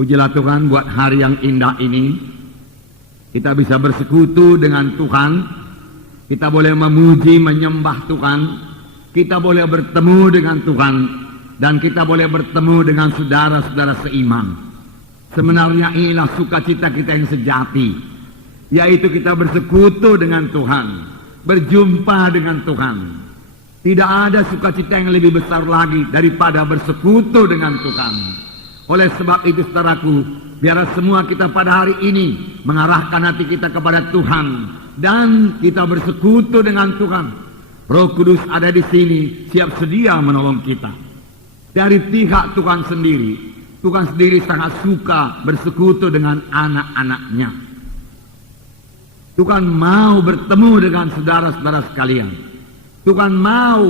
Pujilah Tuhan buat hari yang indah ini. Kita bisa bersekutu dengan Tuhan. Kita boleh memuji, menyembah Tuhan. Kita boleh bertemu dengan Tuhan. Dan kita boleh bertemu dengan saudara-saudara seiman. Sebenarnya inilah sukacita kita yang sejati. Yaitu kita bersekutu dengan Tuhan. Berjumpa dengan Tuhan. Tidak ada sukacita yang lebih besar lagi daripada bersekutu dengan Tuhan. Oleh sebab itu saudaraku, biarlah semua kita pada hari ini mengarahkan hati kita kepada Tuhan dan kita bersekutu dengan Tuhan. Roh Kudus ada di sini, siap sedia menolong kita. Dari pihak Tuhan sendiri sangat suka bersekutu dengan anak-anaknya. Tuhan mau bertemu dengan saudara-saudara sekalian. Tuhan mau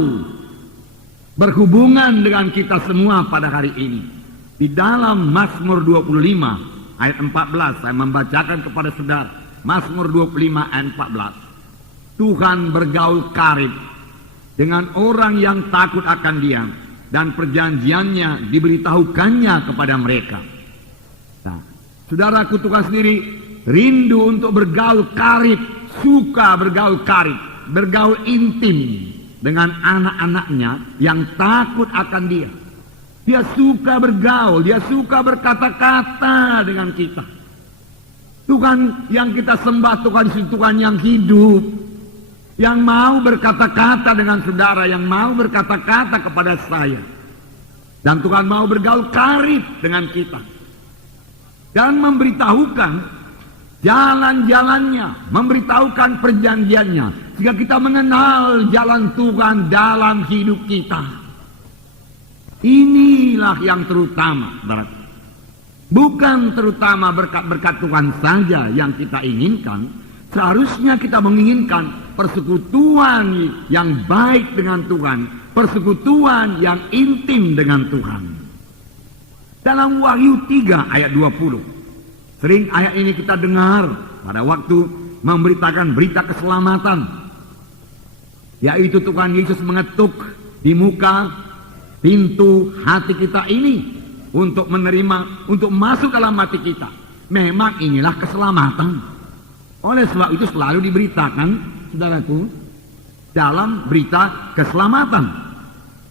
berhubungan dengan kita semua pada hari ini. Di dalam Mazmur 25 ayat 14 saya membacakan kepada saudara. Mazmur 25 ayat 14. Tuhan bergaul karib dengan orang yang takut akan Dia dan perjanjiannya diberitahukannya kepada mereka. Nah, saudaraku, Tuhan sendiri rindu untuk bergaul karib, suka bergaul karib, bergaul intim dengan anak-anaknya yang takut akan Dia. Dia suka bergaul, dia suka berkata-kata dengan kita. Tuhan yang kita sembah, Tuhan yang hidup, yang mau berkata-kata dengan saudara, yang mau berkata-kata kepada saya. Dan Tuhan mau bergaul karib dengan kita. Dan memberitahukan jalan-jalannya, memberitahukan perjanjiannya, sehingga kita mengenal jalan Tuhan dalam hidup kita. Inilah yang terutama, bukan terutama berkat-berkat Tuhan saja yang kita inginkan. Seharusnya kita menginginkan persekutuan yang baik dengan Tuhan, persekutuan yang intim dengan Tuhan. Dalam Wahyu 3 ayat 20, sering ayat ini kita dengar pada waktu memberitakan berita keselamatan, yaitu Tuhan Yesus mengetuk di muka pintu hati kita ini untuk menerima, untuk masuk dalam hati kita. Memang inilah keselamatan. Oleh sebab itu selalu diberitakan, saudaraku, dalam berita keselamatan.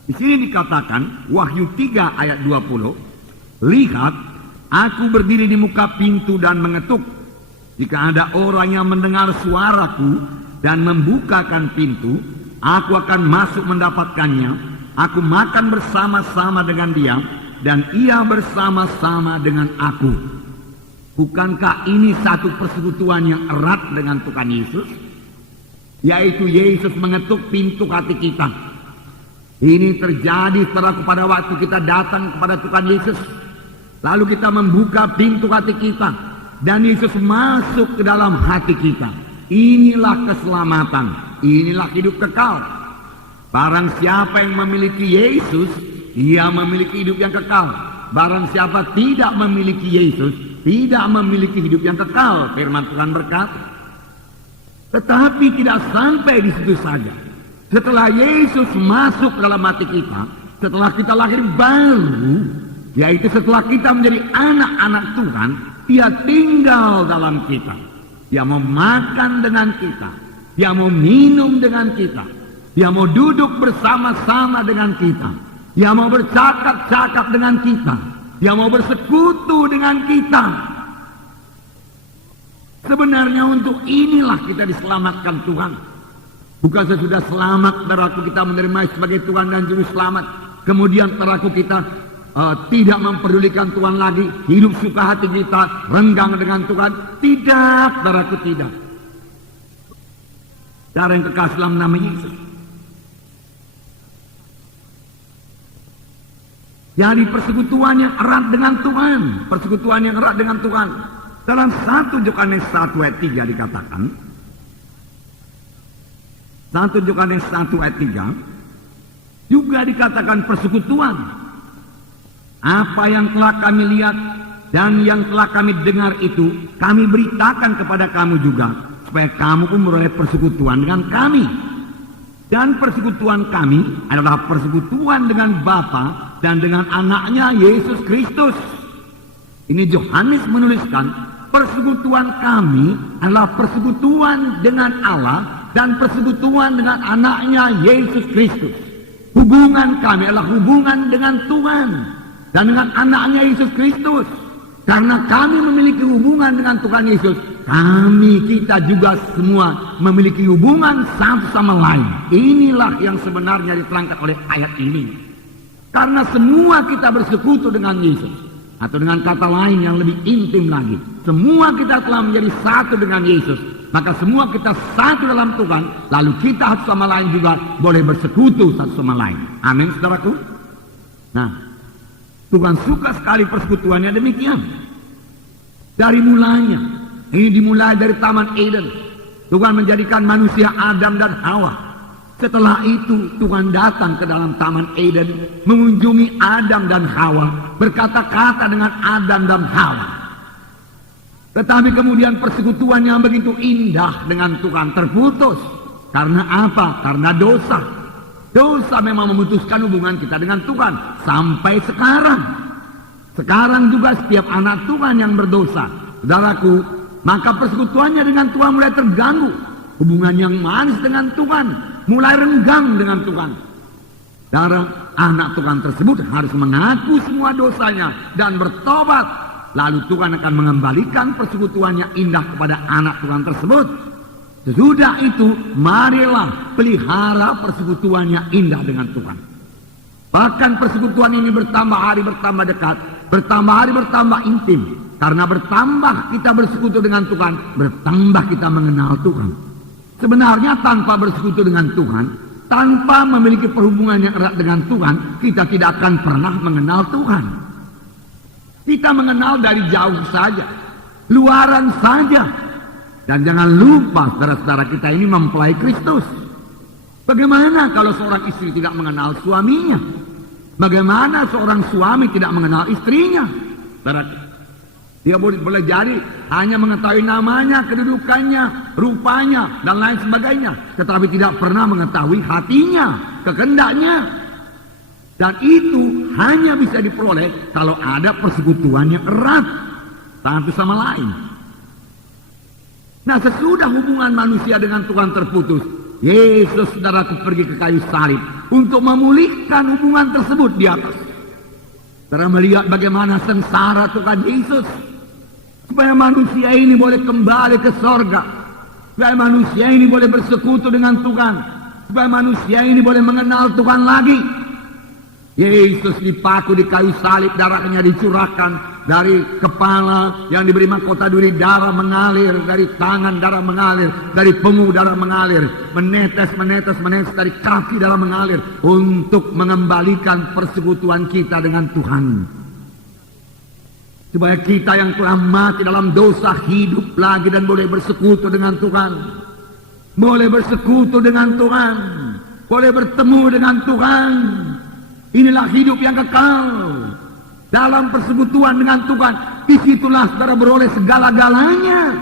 Di sini dikatakan, Wahyu 3 ayat 20, lihat, aku berdiri di muka pintu dan mengetuk. Jika ada orang yang mendengar suaraku dan membukakan pintu, aku akan masuk mendapatkannya. Aku makan bersama-sama dengan dia dan ia bersama-sama dengan aku. Bukankah ini satu persekutuan yang erat dengan Tuhan Yesus? Yaitu Yesus mengetuk pintu hati kita. Ini terjadi setelah pada waktu kita datang kepada Tuhan Yesus. Lalu kita membuka pintu hati kita dan Yesus masuk ke dalam hati kita. Inilah keselamatan, inilah hidup kekal. Barang siapa yang memiliki Yesus, ia memiliki hidup yang kekal. Barang siapa tidak memiliki Yesus, tidak memiliki hidup yang kekal. Firman Tuhan berkata. Tetapi tidak sampai di situ saja. Setelah Yesus masuk dalam hati kita, setelah kita lahir baru, yaitu setelah kita menjadi anak-anak Tuhan, Dia tinggal dalam kita. Dia mau makan dengan kita, Dia mau minum dengan kita, Dia mau duduk bersama-sama dengan kita. Dia mau bercakap-cakap dengan kita. Dia mau bersekutu dengan kita. Sebenarnya untuk inilah kita diselamatkan Tuhan. Bukan sesudah selamat saudaraku kita menerima sebagai Tuhan dan Juru Selamat. Kemudian saudaraku kita tidak memperdulikan Tuhan lagi. Hidup suka hati kita renggang dengan Tuhan. Tidak, saudaraku, tidak. Cara yang kekal dalam nama Yesus. Jadi persekutuan yang erat dengan Tuhan. Persekutuan yang erat dengan Tuhan. Dalam 1 Yohanes 1 ayat 3 dikatakan. 1 Yohanes 1 ayat 3. Juga dikatakan persekutuan. Apa yang telah kami lihat dan yang telah kami dengar itu, kami beritakan kepada kamu juga. Supaya kamu pun memperoleh persekutuan dengan kami. Dan persekutuan kami adalah persekutuan dengan Bapa dan dengan anaknya Yesus Kristus. Ini Yohanes menuliskan, persekutuan kami adalah persekutuan dengan Allah dan persekutuan dengan anaknya Yesus Kristus. Hubungan kami adalah hubungan dengan Tuhan dan dengan anaknya Yesus Kristus. Karena kami memiliki hubungan dengan Tuhan Yesus, kita juga semua memiliki hubungan satu sama lain. Inilah yang sebenarnya diterangkan oleh ayat ini. Karena semua kita bersekutu dengan Yesus, atau dengan kata lain yang lebih intim lagi, semua kita telah menjadi satu dengan Yesus. Maka semua kita satu dalam Tuhan, lalu kita satu sama lain juga boleh bersekutu satu sama lain. Amin, saudaraku. Nah, Tuhan suka sekali persekutuannya demikian. Dari mulanya, ini dimulai dari Taman Eden. Tuhan menjadikan manusia Adam dan Hawa. Setelah itu Tuhan datang ke dalam Taman Eden, mengunjungi Adam dan Hawa, berkata-kata dengan Adam dan Hawa. Tetapi kemudian persekutuan yang begitu indah dengan Tuhan terputus. Karena apa? Karena dosa. Dosa memang memutuskan hubungan kita dengan Tuhan sampai sekarang. Sekarang juga setiap anak Tuhan yang berdosa, saudaraku, maka persekutuannya dengan Tuhan mulai terganggu. Hubungan yang manis dengan Tuhan mulai renggang dengan Tuhan. Dan anak Tuhan tersebut harus mengaku semua dosanya dan bertobat. Lalu Tuhan akan mengembalikan persekutuannya indah kepada anak Tuhan tersebut. Sesudah itu, marilah pelihara persekutuannya indah dengan Tuhan. Bahkan persekutuan ini bertambah hari bertambah dekat, bertambah hari bertambah intim. Karena bertambah kita bersekutu dengan Tuhan, bertambah kita mengenal Tuhan. Sebenarnya tanpa bersekutu dengan Tuhan, tanpa memiliki perhubungan yang erat dengan Tuhan, kita tidak akan pernah mengenal Tuhan. Kita mengenal dari jauh saja, luaran saja. Dan jangan lupa saudara-saudara kita ini mempelai Kristus. Bagaimana kalau seorang istri tidak mengenal suaminya? Bagaimana seorang suami tidak mengenal istrinya? Dia boleh jadi hanya mengetahui namanya, kedudukannya, rupanya, dan lain sebagainya. Tetapi tidak pernah mengetahui hatinya, kehendaknya. Dan itu hanya bisa diperoleh kalau ada persekutuan yang erat satu sama lain. Nah, sesudah hubungan manusia dengan Tuhan terputus, Yesus saudaraku pergi ke kayu salib untuk memulihkan hubungan tersebut di atas. Saudara melihat bagaimana sengsara Tuhan Yesus supaya manusia ini boleh kembali ke sorga, supaya manusia ini boleh bersekutu dengan Tuhan, supaya manusia ini boleh mengenal Tuhan lagi. Yesus dipaku di kayu salib, darahnya dicurahkan dari kepala yang diberi mahkota duri, darah mengalir dari tangan, darah mengalir dari punggung, darah mengalir, menetes dari kaki, darah mengalir untuk mengembalikan persekutuan kita dengan Tuhan. Supaya kita yang telah mati dalam dosa hidup lagi dan boleh bersekutu dengan Tuhan, boleh bersekutu dengan Tuhan, boleh bertemu dengan Tuhan. Inilah hidup yang kekal dalam persekutuan dengan Tuhan. Disitulah saudara beroleh segala-galanya.